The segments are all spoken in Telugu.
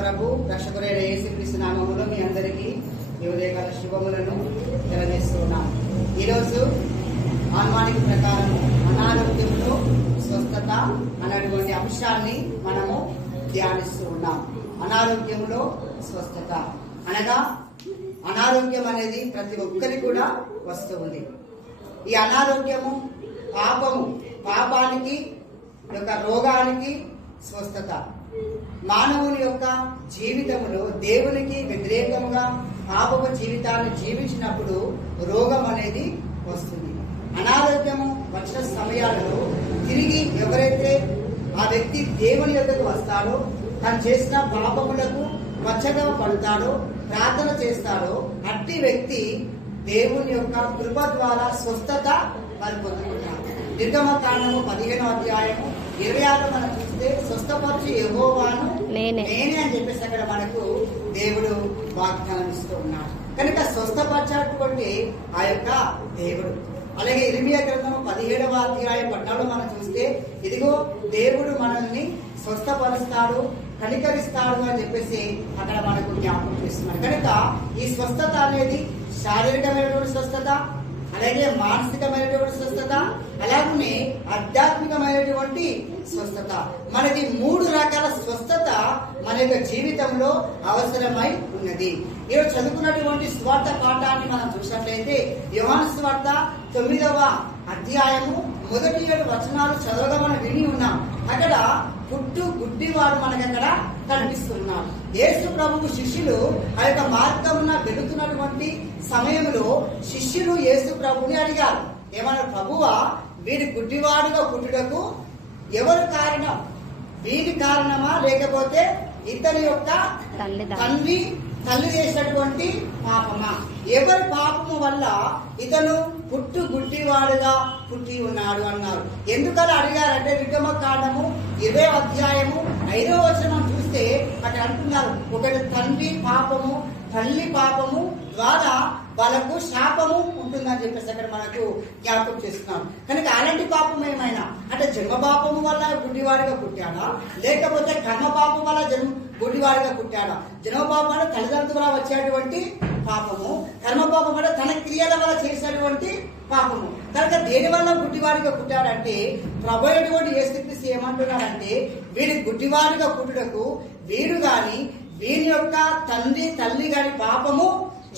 ప్రభు రక్షకుడైన యేసుక్రీస్తు నామములో మీ అందరికీ ఈ ఉదయకాల శుభములను తెలియజేస్తున్నాం. ఈరోజు ఆన్మానిక ప్రకారం అనారోగ్యంలో స్వస్థత అనేటువంటి అంశాన్ని మనము ధ్యానిస్తూ ఉన్నాం. అనారోగ్యంలో స్వస్థత. అనగా అనారోగ్యం అనేది ప్రతి ఒక్కరికి కూడా వస్తూ ఉంది ఈ అనారోగ్యము పాపము పాపానికి యొక్క రోగానికి స్వస్థత. మానవుని యొక్క జీవితంలో దేవునికి వ్యతిరేకంగా పాపపు జీవితాన్ని జీవించినప్పుడు రోగం అనేది వస్తుంది. అనారోగ్యము వచ్చిన సమయాలలో తిరిగి ఎవరైతే ఆ వ్యక్తి దేవుని యొక్కకు వస్తాడో తను చేసిన పాపములకు వచ్చగా పడతాడో ప్రార్థన చేస్తాడో అట్టి వ్యక్తి దేవుని యొక్క కృప ద్వారా స్వస్థత వారు పొందుకుంటారు నిర్గమ కారణము పదిహేను అధ్యాయము ఇరవై ఆరు మనం చూస్తే స్వస్థపరిచి యెహోవాను. నేనే. నేనే అని చెప్పేసి అక్కడ మనకు దేవుడు వాగ్దానం ఇస్తూ ఉన్నాడు. కనుక స్వస్థపరచేటువంటి ఆ యొక్క దేవుడు. అలాగే ఇరిమియా గ్రంథము పదిహేడవ అధ్యాయం పట్టాలు మనం చూస్తే ఇదిగో దేవుడు మనల్ని స్వస్థపరుస్తాడు కనికరిస్తాడు అని చెప్పేసి అక్కడ మనకు జ్ఞాపకం చేస్తున్నాడు. కనుక ఈ స్వస్థత అనేది శారీరకమైనటువంటి స్వస్థత అలాగే మానసికమైనటువంటి స్వస్థత అలాగే ఆధ్యాత్మికమైనటువంటి స్వస్థత. మనకి మూడు రకాల స్వస్థత మన యొక్క జీవితంలో అవసరమై ఉన్నది. ఈరోజు చదువుకున్నటువంటి స్వార్థ పాఠాన్ని మనం చూసినట్లయితే యోహాను స్వార్థ తొమ్మిదవ అధ్యాయము మొదటి ఏడు వచనాలు చదవగా మనం విని ఉన్నాం. అక్కడ పుట్టు గుడ్డివాడు మనకి అక్కడ కనిపిస్తున్నాడు యేసు ప్రభువు శిష్యులు ఆ యొక్క మార్గమున వెళుతున్నటువంటి సమయంలో శిష్యులు యేసు ప్రభుని అడిగారు. ఏమన్నారు ప్రభువా వీడి గుడ్డివాడుగా పుట్టుటకు ఎవరు కారణం? వీడి కారణమా? లేకపోతే ఇతని యొక్క. తండ్రి తల్లి చేసినటువంటి పాపమా? ఎవరి పాపము వల్ల ఇతను పుట్టు గుడ్డివాడుగా పుట్టి ఉన్నాడు అన్నారు. ఎందుకలా అడిగారంటే విగమ కాండము ఇరవై అధ్యాయము ఐదవ వచనం చూస్తే అక్కడ అంటున్నారు. ఒకటి తండ్రి పాపము తల్లి పాపము ద్వారా వాళ్ళకు శాపము ఉంటుందని చెప్పేసి అక్కడ మనకు జ్ఞాపకం చేస్తున్నాం కనుక అలాంటి పాపం ఏమైనా? అంటే జన్మ పాపము వల్ల గుడ్డివాడిగా పుట్టాడా? లేకపోతే కర్మ పాపం వల్ల జన్మ గుడ్డివాడిగా పుట్టాడా? జన్మ పాపం అంటే తల్లిదండ్రుల వచ్చేటువంటి పాపము కర్మ పాపం అంటే తన క్రియల వల్ల చేసినటువంటి పాపము. కనుక దేని వల్ల గుడ్డివాడిగా పుట్టాడంటే ప్రభు అయినటువంటి యేసుక్రీస్తు ఏమంటున్నాడంటే వీడి గుడ్డివాడిగా పుట్టుటకు వీడు గాని వీని యొక్క తండ్రి తల్లి గాని పాపము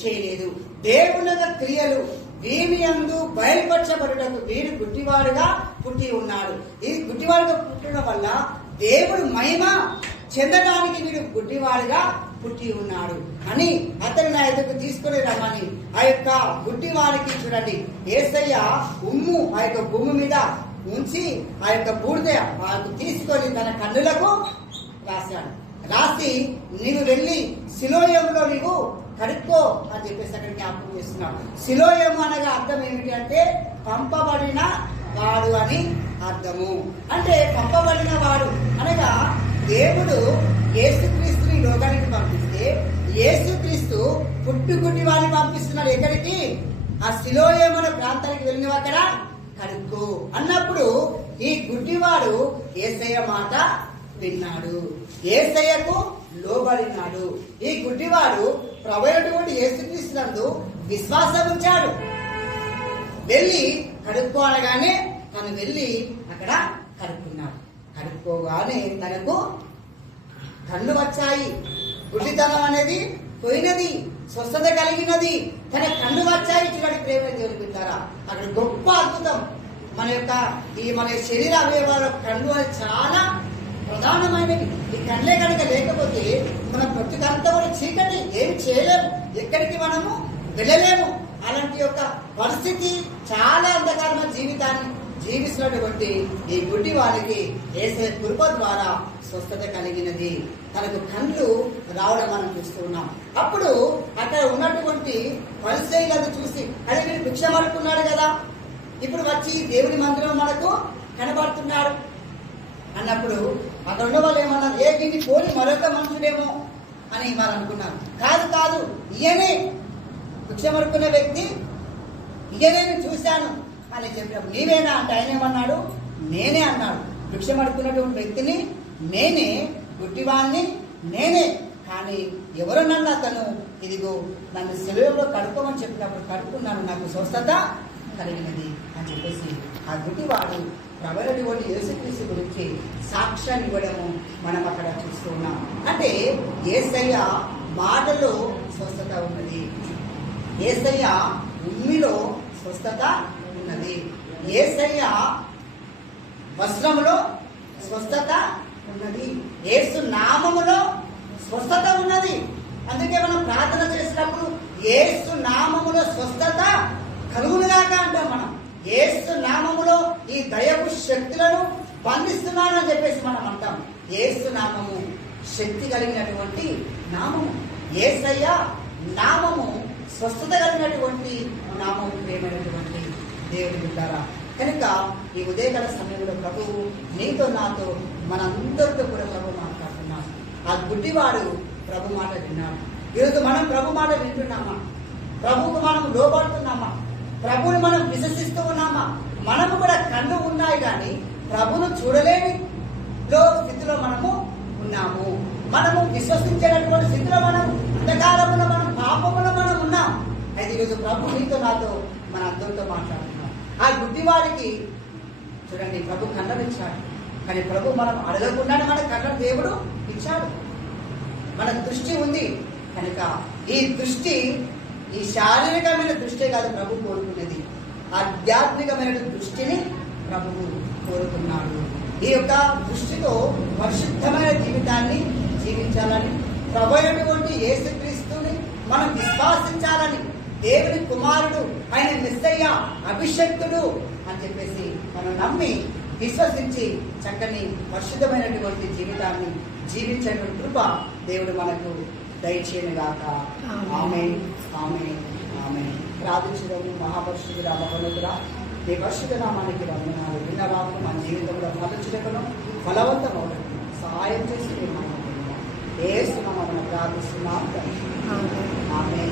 చేయలేదు. దేవుని క్రియలు వీని అందు బయలుపరచబడుటకు వీడు గుడ్డివాడుగా పుట్టి ఉన్నాడు. ఈ గుడ్డివాడుగా పుట్టడం వల్ల దేవుడు మహిమ చెందడానికి వీడు గుడ్డివాడుగా పుట్టి ఉన్నాడు. అని అతని నా ఎదుకు తీసుకుని రమ్మని. ఆ యొక్క గుడ్డివాడికి చూడండి ఏసయ్య ఉమ్ము ఆ యొక్క భూమి మీద ఉంచి ఆ యొక్క బూడిద తీసుకొని తన కన్నులకు రాశాడు. రాసి నీవు వెళ్ళి శిలోయంలో నీవు కడుక్కో అని చెప్పేసి అక్కడ జ్ఞాపకం చేస్తున్నాడు. శిలోయం అనగా అర్థం ఏమిటి అంటే పంపబడిన వాడు అని అర్థము. అంటే పంపబడిన వాడు అనగా దేవుడు యేసుక్రీస్తుని లోకానికి పంపిస్తే యేసుక్రీస్తు పుట్టుకుట్టి వారిని పంపిస్తున్నాడు. ఎక్కడికి? ఆ శిలోయం అనే ప్రాంతానికి వెళ్ళిన అక్కడ కడుక్కో. అన్నప్పుడు ఈ గుడ్డివాడు ఏసయ్య మాట విన్నాడు. ఏసయ్యకు లోబడినాడు. ఈ గుడ్డివాడు ప్రబలటువంటి ఏసుక్రీస్తునందు విశ్వాసం ఉంచాడు. వెళ్ళి కడుక్కోనగానే తను వెళ్ళి అక్కడ కడుక్కున్నాడు. కడుక్కోగానే తనకు కళ్ళు వచ్చాయి. గుడ్డితనం అనేది పోయినది స్వస్థత కలిగినది. తన కళ్ళు వచ్చాయి. చూడండి ప్రేమ దేవుని అక్కడ గొప్ప అద్భుతం. మన యొక్క ఈ మన శరీర అవయవాల కళ్ళు అది చాలా ప్రధానమైనవి. ఈ కళ్ళే కనుక లేకపోతే మన బ్రతుకంతా కూడా చీకటి. ఏమి చేయలేము. ఎక్కడికి మనము వెళ్ళలేము. అలాంటి యొక్క పరిస్థితి చాలా అంధకారమైన జీవితాన్ని జీవిస్తున్నటువంటి ఈ గుడ్డి వారికి వేసే కృప ద్వారా స్వస్థత కలిగినది. తనకు కళ్ళు రావడం మనం చూస్తూ ఉన్నాం. అప్పుడు అక్కడ ఉన్నటువంటి పరిస్థితులను చూసి అడిగి భిక్ష పడుతున్నాడు కదా. ఇప్పుడు వచ్చి దేవుని మందిరం మనకు కనబడుతున్నాడు అన్నప్పుడు అక్కడ ఉన్న వాళ్ళు ఏమన్నారు? ఏ దీన్ని పోలి మరొక మనుషుడేమో అని వారు అనుకున్నారు. కాదు కాదు ఈయనే భిక్షమడుకునే వ్యక్తి ఈయనే నేను చూశాను అని చెప్పినప్పుడు నీవేనా? అంటే ఆయన ఏమన్నాడు? నేనే అన్నాడు. భిక్షమడుకున్నటువంటి వ్యక్తిని నేనే గుడ్డివాణ్ణి నేనే. కానీ ఎవరు నన్ను అతను ఇదిగో నన్ను సెలవులో కడుక్కోమని చెప్పినప్పుడు కడుక్కున్నాను. నాకు స్వస్థత కలిగినది అని చెప్పేసి ఆ గుడ్డివాడు ప్రబలడి వంటి యేసుక్రీస్తు గురించి సాక్ష్యాన్ని ఇవ్వడము మనం అక్కడ చూస్తూ ఉన్నాం. అంటే ఏసయ్య మాటలో స్వస్థత ఉన్నది. ఏసయ్య ఉమ్మిలో స్వస్థత ఉన్నది. ఏసయ్య వస్త్రములో స్వస్థత ఉన్నది. ఏసు నామములో స్వస్థత ఉన్నది. అందుకే మనం ప్రార్థన చేసినప్పుడు ఏసు నామములో స్వస్థత కలుగునుగాక అంటాం మనం. ఏసు నామములో ఈ దయపు శక్తులను బంధిస్తున్నానని చెప్పేసి మనం అంటాం. ఏసు నామము శక్తి కలిగినటువంటి నామము. ఏసయ్య నామము స్వస్థత కలిగినటువంటి నామము ప్రేమైనటువంటి దేవుడి బిడ్డారా. కనుక ఈ ఉదయకాల సమయంలో ప్రభువు నీతో నాతో మనందరితో కూడా ప్రభు మాట్లాడుతున్నాడు. ఆ గుడ్డివాడు ప్రభు మాట విన్నాడు. ఈరోజు మనం ప్రభు మాట వింటున్నామా? ప్రభువుకు మనం లోబడుతున్నామా? ప్రభుని మనం విశ్వసిస్తూ ఉన్నామా? మనము కూడా కన్ను ఉన్నాయి కానీ ప్రభును చూడలేని లో స్థితిలో మనము ఉన్నాము. మనము విశ్వసించేటటువంటి స్థితిలో మనం అంధకారములో మనం పాపములో మనం ఉన్నాం. అయితే ఈరోజు ప్రభు నీతో నాతో మన అందరితో మాట్లాడుతున్నాం ఆ గుడ్డివాడికి చూడండి ప్రభు కన్నం ఇచ్చాడు. కానీ ప్రభు మనం అడగకుండానే మన కన్నం దేవుడు ఇచ్చాడు. మన దృష్టి ఉంది కనుక ఈ దృష్టి ఈ శారీరకమైన దృష్టి కాదు ప్రభు కోరుకునేది ఆధ్యాత్మికమైన దృష్టిని ప్రభువు కోరుకున్నాడు. ఈ యొక్క దృష్టితో పరిశుద్ధమైన జీవితాన్ని జీవించాలని ప్రభు అయినటువంటి యేసుక్రీస్తుని మనం విశ్వాసించాలని దేవుని కుమారుడు ఆయన మెస్సయ్య అభిషక్తుడు అని చెప్పేసి మనం నమ్మి విశ్వసించి చక్కని పరిశుద్ధమైనటువంటి జీవితాన్ని జీవించేటువంటి కృప దేవుడు మనకు దయచేయనుగాక. ఆమె ఆమె ఆమె ప్రార్థించడం మహాపరిశుద్ధుడ మహోన్నతుడా నీ పరిశుద్ధ నామానికి వందనాలు. విన్న వాకు మన జీవితంలో ఫలించడకును ఫలవంతమవుటకు సహాయం చేసి మేము ఏ మనం ప్రార్థిస్తున్నాం. ఆమె